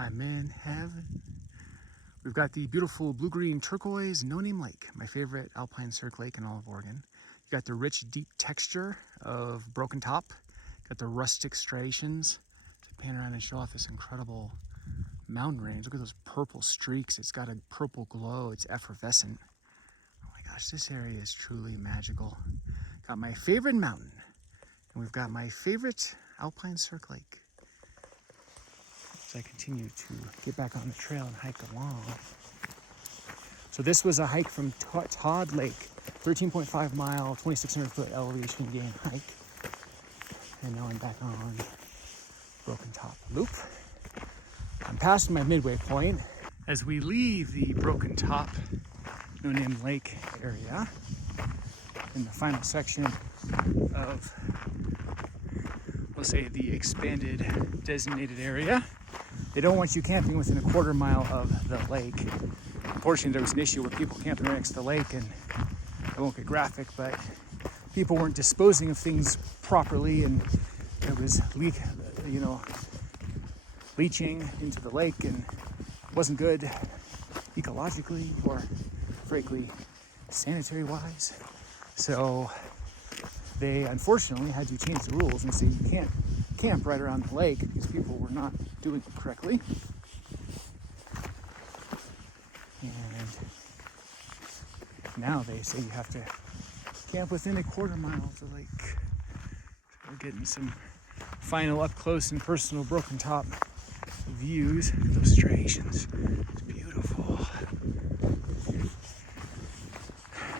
I'm in heaven. We've got the beautiful blue-green turquoise no-name lake, my favorite Alpine Cirque Lake in all of Oregon. You got the rich, deep texture of broken top. Got the rustic striations. To pan around and show off this incredible mountain range. Look at those purple streaks. It's got a purple glow. It's effervescent. Oh my gosh, this area is truly magical. Got my favorite mountain, and we've got my favorite Alpine Cirque Lake. As I continue to get back on the trail and hike along. So this was a hike from Todd Lake, 13.5 mile, 2,600 foot elevation gain hike. And now I'm back on Broken Top Loop. I'm past my midway point. As we leave the Broken Top no-name lake area, in the final section of, we'll say, the expanded designated area. They don't want you camping within a quarter mile of the lake. Unfortunately, there was an issue with people camping right next to the lake, and I won't get graphic, but people weren't disposing of things properly, and it was leaching into the lake, and it wasn't good ecologically or, frankly, sanitary-wise. So they unfortunately had to change the rules and say you can't camp right around the lake because people were not doing it correctly. And now they say you have to camp within a quarter mile of the lake. So we're getting some final up close and personal Broken Top views. Look at those striations. It's beautiful.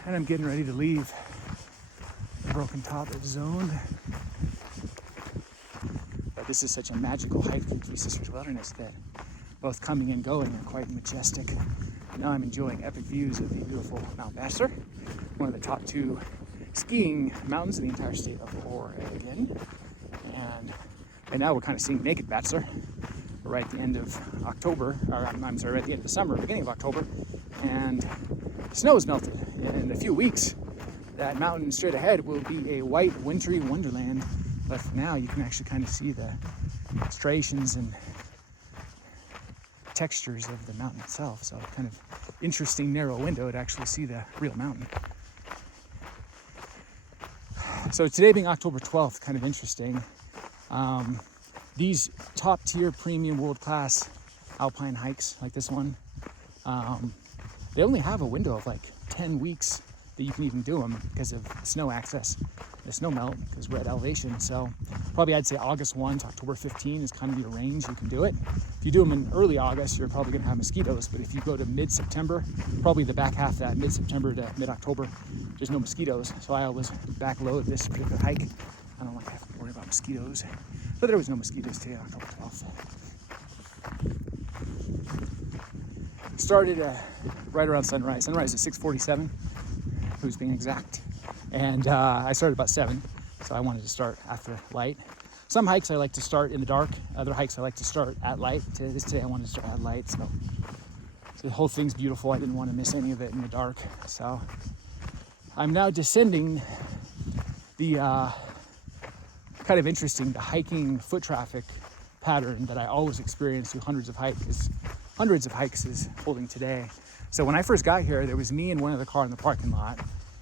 And I'm getting ready to leave the Broken Top zone. But this is such a magical hike through Three Sisters Wilderness that both coming and going are quite majestic. Now I'm enjoying epic views of the beautiful Mount Bachelor, one of the top 2 skiing mountains in the entire state of Oregon. And right now we're kind of seeing naked Bachelor. We're right at the end of October, or I'm sorry, right at the end of the summer, beginning of October, and snow is melted. In a few weeks, that mountain straight ahead will be a white, wintry wonderland. But for now, you can actually kind of see the striations and textures of the mountain itself. So kind of interesting narrow window to actually see the real mountain. So today being October 12th, kind of interesting. These top tier premium world-class alpine hikes like this one, they only have a window of like 10 weeks that you can even do them because of snow access, the snow melt, because we're at elevation. So probably I'd say August 1 to October 15 is kind of your range you can do it. If you do them in early August, you're probably going to have mosquitoes, but if you go to mid-September, probably the back half of that, mid-September to mid-October, there's no mosquitoes. So I always backload this particular hike. I don't like to have to worry about mosquitoes, but there was no mosquitoes today on October 12th. Started right around sunrise. Sunrise is 6:47, who's being exact. And I started about 7, so I wanted to start after light. Some hikes I like to start in the dark. Other hikes I like to start at light. Today I wanted to start at light, so the whole thing's beautiful. I didn't want to miss any of it in the dark. So I'm now descending the kind of interesting, the hiking foot traffic pattern that I always experience through hundreds of hikes is holding today. So when I first got here, there was me and one other car in the parking lot.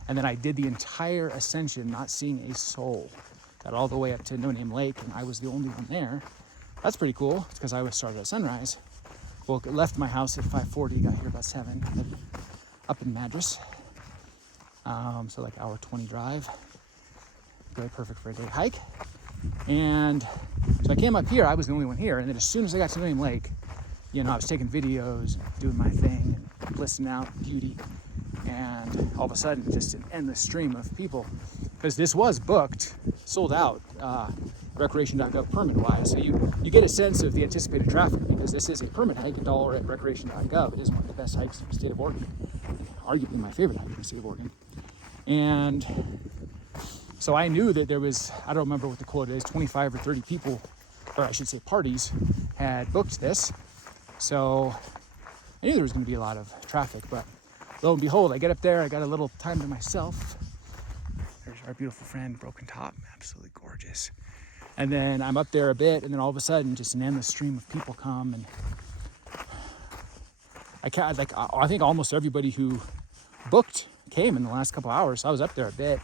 And then I did the entire ascension, not seeing a soul. Got all the way up to No Name Lake, and I was the only one there. That's pretty cool. It's because I was started at sunrise. Well, left my house at 5:40, got here about 7, up in Madras. So like hour 20 drive. Very perfect for a day hike. And so I came up here, I was the only one here. And then as soon as I got to No Name Lake, I was taking videos, doing my thing, and blissing out beauty. And all of a sudden, just an endless stream of people. Because this was booked, sold out, recreation.gov permit-wise. So you get a sense of the anticipated traffic because this is a permit hike, $1 at recreation.gov. It is one of the best hikes in the state of Oregon. Arguably my favorite hike in the state of Oregon. And so I knew that there was, I don't remember what the quote is, 25 or 30 people, or I should say parties, had booked this. So I knew there was going to be a lot of traffic, but lo and behold, I get up there, I got a little time to myself. There's our beautiful friend, Broken Top, absolutely gorgeous. And then I'm up there a bit, and then all of a sudden, just an endless stream of people come, and I think almost everybody who booked came in the last couple hours. So I was up there a bit,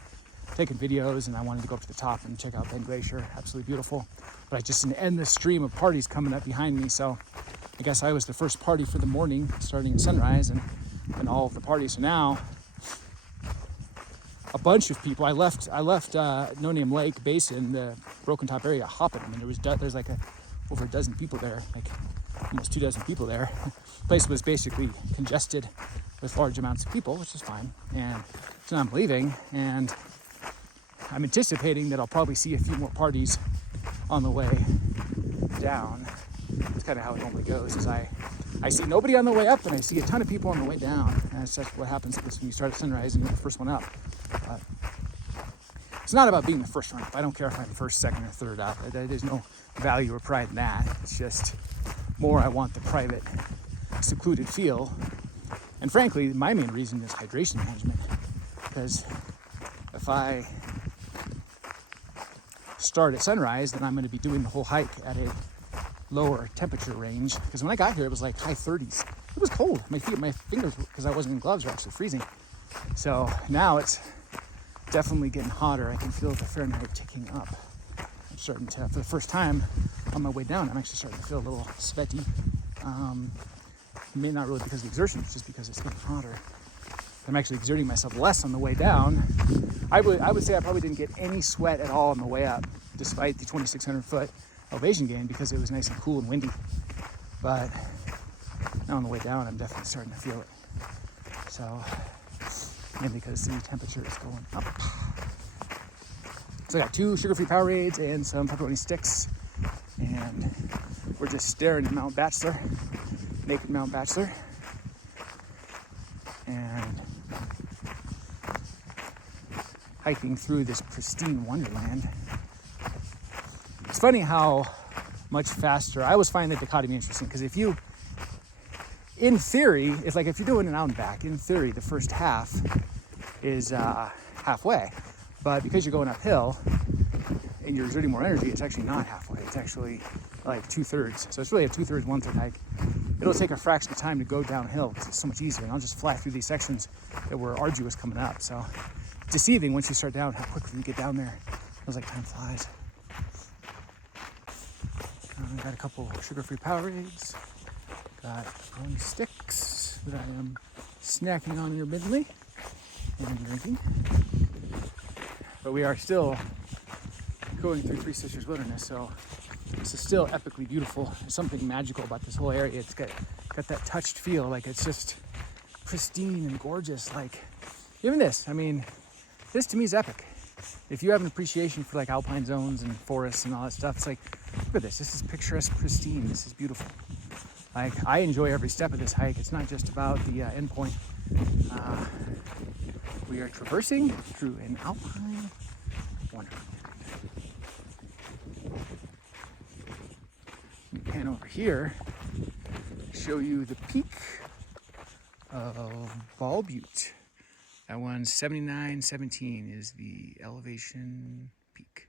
taking videos, and I wanted to go up to the top and check out Ben Glacier. Absolutely beautiful. But I just an endless stream of parties coming up behind me. So I guess I was the first party for the morning, starting at sunrise, and all of the parties. So now a bunch of people. I left No Name Lake Basin, the Broken Top area, hopping. I mean, there's like over a dozen people there, like almost 2 dozen people there. The place was basically congested with large amounts of people, which is fine. And so now I'm leaving, and I'm anticipating that I'll probably see a few more parties on the way down. It's kind of how it normally goes, is I see nobody on the way up, and I see a ton of people on the way down. And that's just what happens when you start at sunrise and you're the first one up. But it's not about being the first one up. I don't care if I'm first, second, or third up. There's no value or pride in that. It's just more I want the private, secluded feel. And frankly, my main reason is hydration management. Because if I start at sunrise, then I'm going to be doing the whole hike at a lower temperature range. Because when I got here, it was like high 30s. It was cold. My fingers, because I wasn't in gloves, were actually freezing. So now it's definitely getting hotter. I can feel the Fahrenheit ticking up. I'm starting to, for the first time on my way down, I'm actually starting to feel a little sweaty. Maybe not really because of the exertion, it's just because it's getting hotter. I'm actually exerting myself less on the way down. I would say I probably didn't get any sweat at all on the way up, despite the 2,600 foot elevation gain, because it was nice and cool and windy. But now on the way down, I'm definitely starting to feel it. So, and because the temperature is going up. So I got 2 sugar-free Powerades and some pepperoni sticks, and we're just staring at Mount Bachelor, naked Mount Bachelor, and hiking through this pristine Wonderland. It's funny how much faster. I always find the dichotomy interesting, because if you, in theory, it's like if you're doing an out and back, in theory, the first half is halfway. But because you're going uphill and you're exerting more energy, it's actually not halfway. It's actually like 2/3. So it's really a 2/3, 1/3 hike. It'll take a fraction of time to go downhill because it's so much easier. And I'll just fly through these sections that were arduous coming up. So it's deceiving once you start down how quickly you get down there. It feels like time flies. I got a couple sugar-free Powerades. Got pepperoni sticks that I am snacking on intermittently and drinking. But we are still going through Three Sisters Wilderness, so this is still epically beautiful. There's something magical about this whole area. It's got that touched feel, like it's just pristine and gorgeous. Like even this, I mean, this to me is epic. If you have an appreciation for like alpine zones and forests and all that stuff, it's like, look at this. This is picturesque, pristine. This is beautiful. Like I enjoy every step of this hike. It's not just about the end point. We are traversing through an alpine wonderland. Pan over here, show you the peak of Ball Butte. That one's 7917 is the elevation peak.